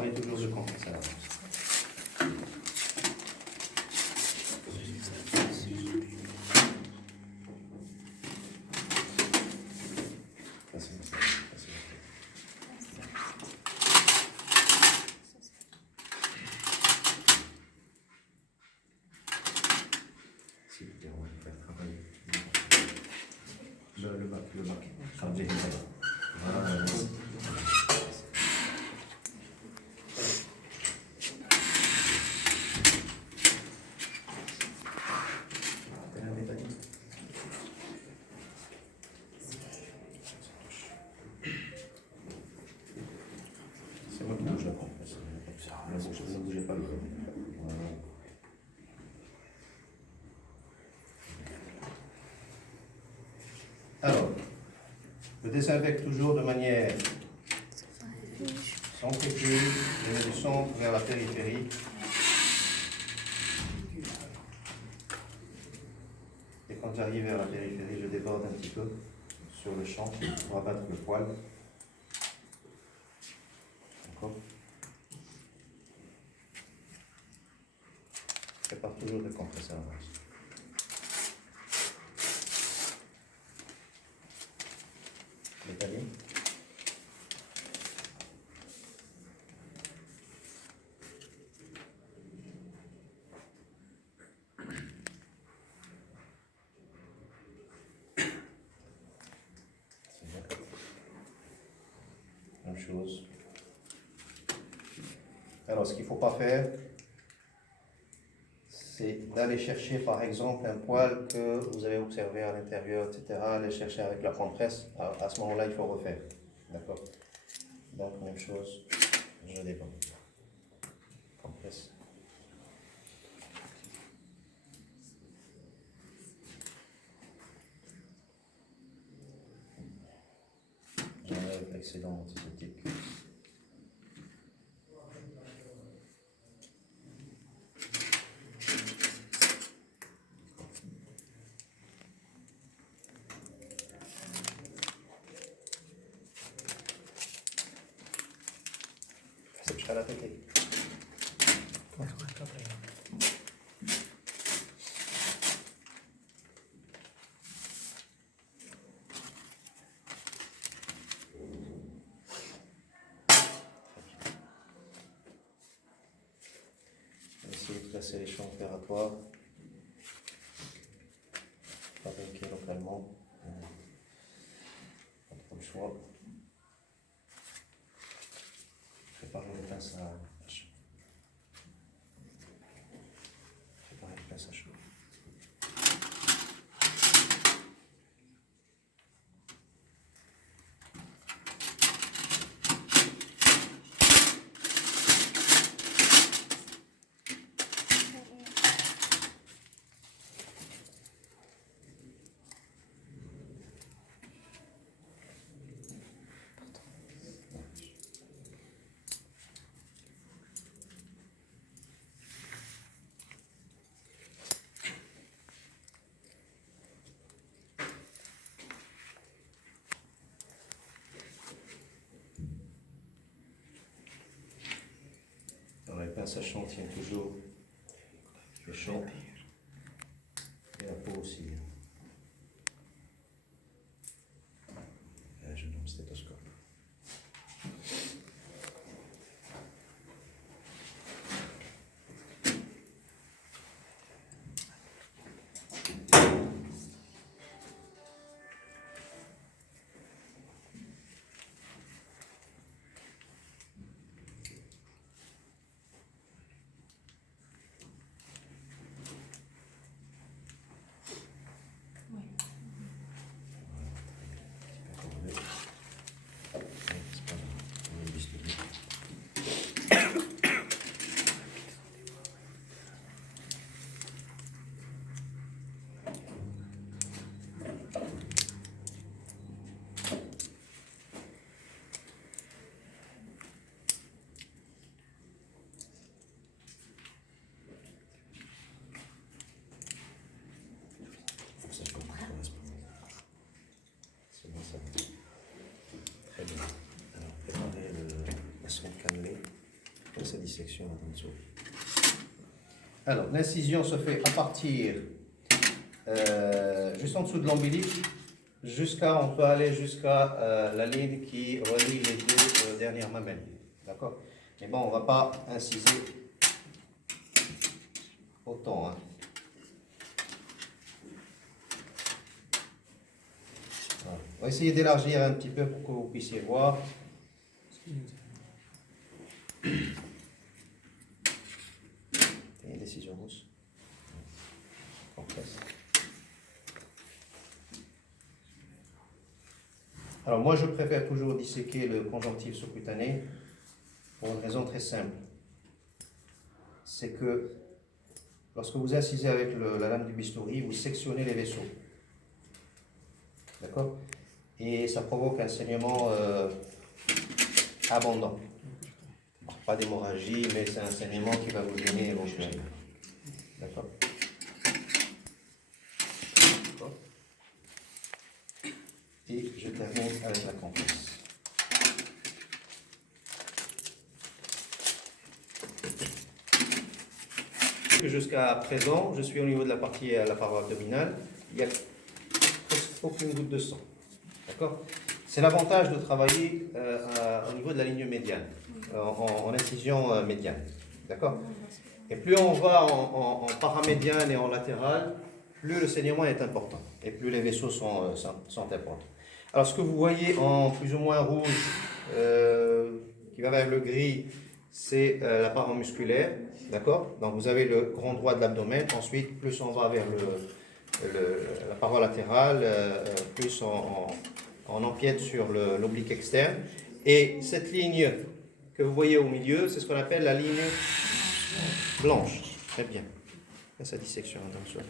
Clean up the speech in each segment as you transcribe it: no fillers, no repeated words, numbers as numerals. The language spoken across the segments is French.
Et toujours de confiance à l'avance. Le bac. Voilà. C'est moi qui bouge la compresse. Ne bougez pas le corps. Voilà. Alors, je désinfecte toujours de manière centrifuge, je mets du centre vers la périphérie. Et quand j'arrive vers la périphérie, je déborde un petit peu sur le champ pour abattre le poil. D'accord. Je prépare toujours de compresser à l'avance. L'étaler. Même chose. Alors, ce qu'il ne faut pas faire, c'est d'aller chercher, par exemple, un poil que vous avez observé à l'intérieur, etc., aller chercher avec la compresse. À ce moment-là, il faut refaire. D'accord. Donc, même chose, je déborde. Compresse. J'enlève l'excédent antiseptique. C'est jusqu'à la tête. Essayer de placer les champs opératoires, fabriqués localement, pas trop le choix. Préparer les pinces à chaud. Préparer les pinces à chaud. Dans les pinces à champ, on tient toujours le champ et la peau aussi. Je donne le stéthoscope. Cette dissection en dessous. Alors, l'incision se fait à partir juste en dessous de l'ombilique, on peut aller jusqu'à la ligne qui relie les deux dernières mamelles. D'accord? Mais bon, on ne va pas inciser autant. Hein. Voilà. On va essayer d'élargir un petit peu pour que vous puissiez voir. Des ciseaux rousses. Alors moi je préfère toujours disséquer le conjonctif sous-cutané pour une raison très simple. C'est que lorsque vous incisez avec la lame du bistouri, vous sectionnez les vaisseaux. D'accord? Et ça provoque un saignement abondant. Pas d'hémorragie, mais c'est un saignement qui va vous gêner éventuellement. D'accord? Et je termine avec la compresse. Jusqu'à présent, je suis au niveau de la partie à la paroi abdominale. Il n'y a presque aucune goutte de sang. D'accord? C'est l'avantage de travailler au niveau de la ligne médiane, en incision médiane. D'accord? Et plus on va en paramédiane et en latéral, plus le saignement est important et plus les vaisseaux sont importants. Alors ce que vous voyez en plus ou moins rouge, qui va vers le gris, c'est la paroi musculaire. D'accord? Donc vous avez le grand droit de l'abdomen. Ensuite, plus on va vers la paroi latérale, plus on empiète sur l'oblique externe. Et cette ligne que vous voyez au milieu, c'est ce qu'on appelle la ligne blanche. Très bien. Et sa dissection, attention.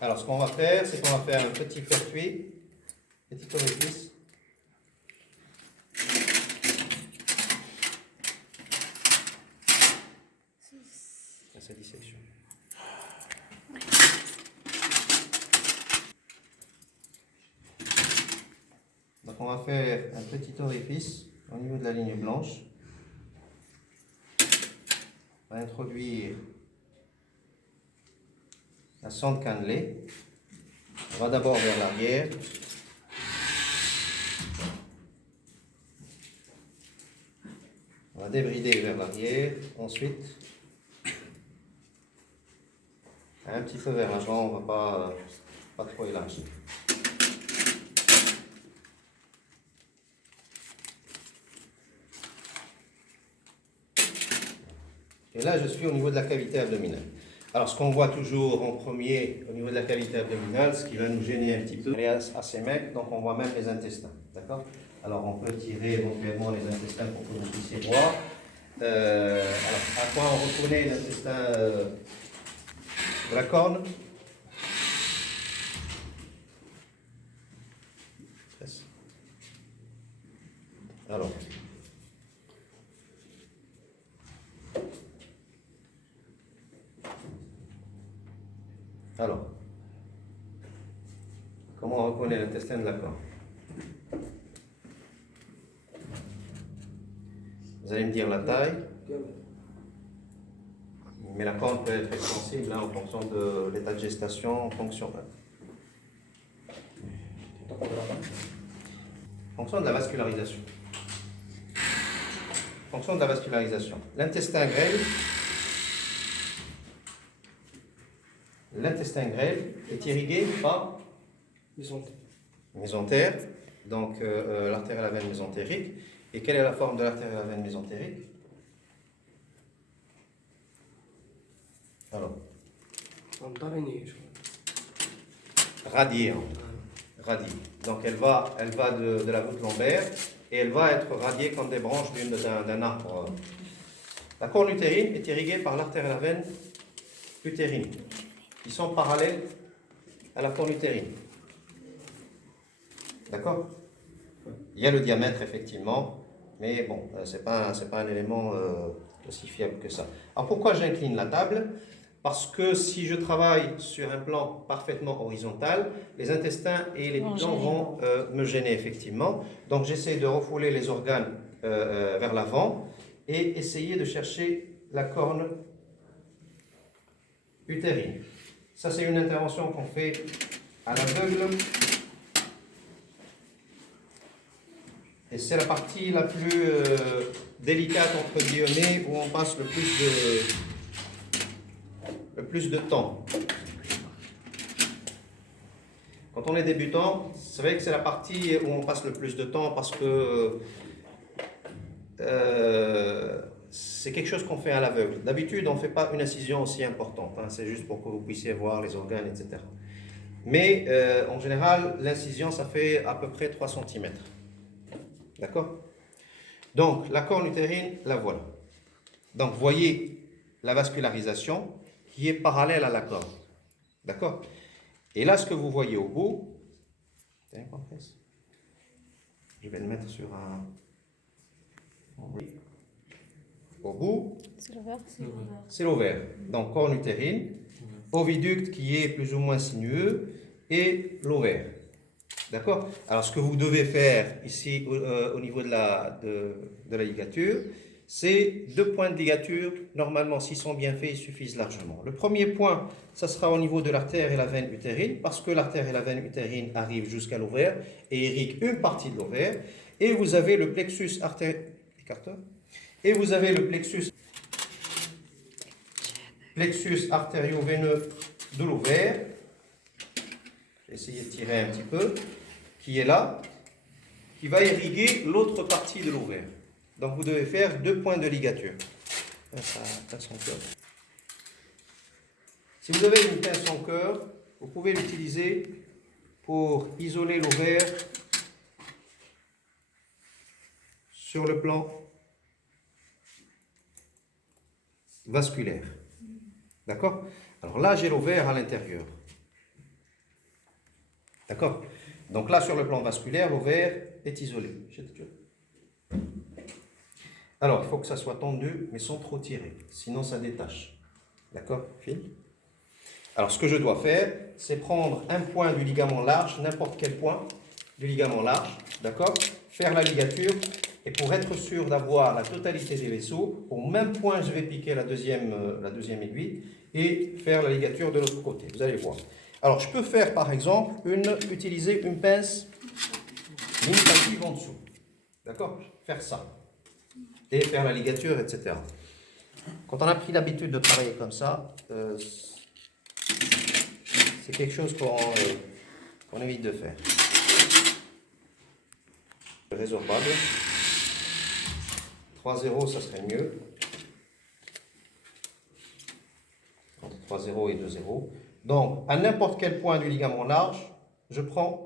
Alors, ce qu'on va faire, c'est qu'on va faire un petit pertuis, petit orifice. Et sa dissection. Donc, on va faire un petit orifice au niveau de la ligne blanche. On va introduire la sonde cannelée. On va d'abord vers l'arrière. On va débrider vers l'arrière. Ensuite, un petit peu vers l'avant. On ne va pas trop élargir. Et là, je suis au niveau de la cavité abdominale. Alors, ce qu'on voit toujours en premier au niveau de la cavité abdominale, ce qui va nous gêner un petit peu, elle est assez maigre, donc on voit même les intestins. D'accord? Alors, on peut tirer éventuellement les intestins pour que vous puissiez voir. Alors, à quoi on reconnaît l'intestin de la corne? Alors. Alors, comment on reconnaît l'intestin de la corne? Vous allez me dire la taille, mais la corne peut être extensible en fonction de l'état de gestation, en fonction de la vascularisation. En fonction de la vascularisation. L'intestin grêle est irrigué par mésentère, donc l'artère à la veine mésentérique. Et quelle est la forme de l'artère à la veine mésentérique? Alors, radiée. Radiée. Donc elle va de la voûte lombaire et elle va être radiée comme des branches d'un arbre. La corne utérine est irriguée par l'artère à la veine utérine, qui sont parallèles à la corne utérine. D'accord? Il y a le diamètre, effectivement, mais bon, c'est pas un élément aussi fiable que ça. Alors pourquoi j'incline la table? Parce que si je travaille sur un plan parfaitement horizontal, les intestins et les bidons vont me gêner effectivement. Donc j'essaie de refouler les organes vers l'avant et essayer de chercher la corne utérine. Ça, c'est une intervention qu'on fait à l'aveugle. Et c'est la partie la plus délicate, entre guillemets, où on passe le plus de temps. Quand on est débutant, c'est vrai que c'est la partie où on passe le plus de temps parce que c'est quelque chose qu'on fait à l'aveugle. D'habitude, on ne fait pas une incision aussi importante, hein, c'est juste pour que vous puissiez voir les organes, etc. Mais en général, l'incision, ça fait à peu près 3 cm. D'accord? Donc, la corne utérine, la voilà. Donc, voyez la vascularisation qui est parallèle à la corne. D'accord? Et là, ce que vous voyez au bout, je vais le mettre sur un... Au bout, c'est l'ovaire. Donc, corne utérine, oviducte qui est plus ou moins sinueux et l'ovaire. D'accord? Alors, ce que vous devez faire ici au niveau de la ligature, c'est 2 points de ligature. Normalement, s'ils sont bien faits, ils suffisent largement. Le premier point, ça sera au niveau de l'artère et la veine utérine, parce que l'artère et la veine utérine arrivent jusqu'à l'ovaire et irriguent une partie de l'ovaire. Et vous avez le plexus artério-veineux. Et vous avez le plexus artério-veineux de l'ovaire. Je vais essayer de tirer un petit peu. Qui est là, qui va irriguer l'autre partie de l'ovaire. Donc vous devez faire 2 points de ligature. Si vous avez une pince en cœur, vous pouvez l'utiliser pour isoler l'ovaire sur le plan vasculaire. D'accord? Alors là, j'ai l'ovaire à l'intérieur. D'accord? Donc là, sur le plan vasculaire, l'ovaire est isolé. Alors, il faut que ça soit tendu, mais sans trop tirer, sinon ça détache. D'accord, Phil? Alors, ce que je dois faire, c'est prendre un point du ligament large, n'importe quel point du ligament large, d'accord? Faire la ligature, et pour être sûr d'avoir la totalité des vaisseaux, au même point, je vais piquer la deuxième aiguille et faire la ligature de l'autre côté. Vous allez voir. Alors, je peux faire, par exemple, utiliser une pince limitative en dessous. D'accord? Faire ça. Et faire la ligature, etc. Quand on a pris l'habitude de travailler comme ça, c'est quelque chose qu'on évite de faire. Résorbable. 3-0, ça serait mieux. Entre 3-0 et 2-0. Donc, à n'importe quel point du ligament large, je prends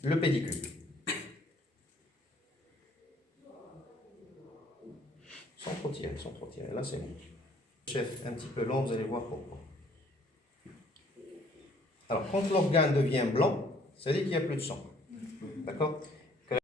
le pédicule. Sans trop tirer, sans trop tirer. Là, c'est bon. Chef un petit peu lent, vous allez voir pourquoi. Alors, quand l'organe devient blanc, ça veut dire qu'il n'y a plus de sang. D'accord?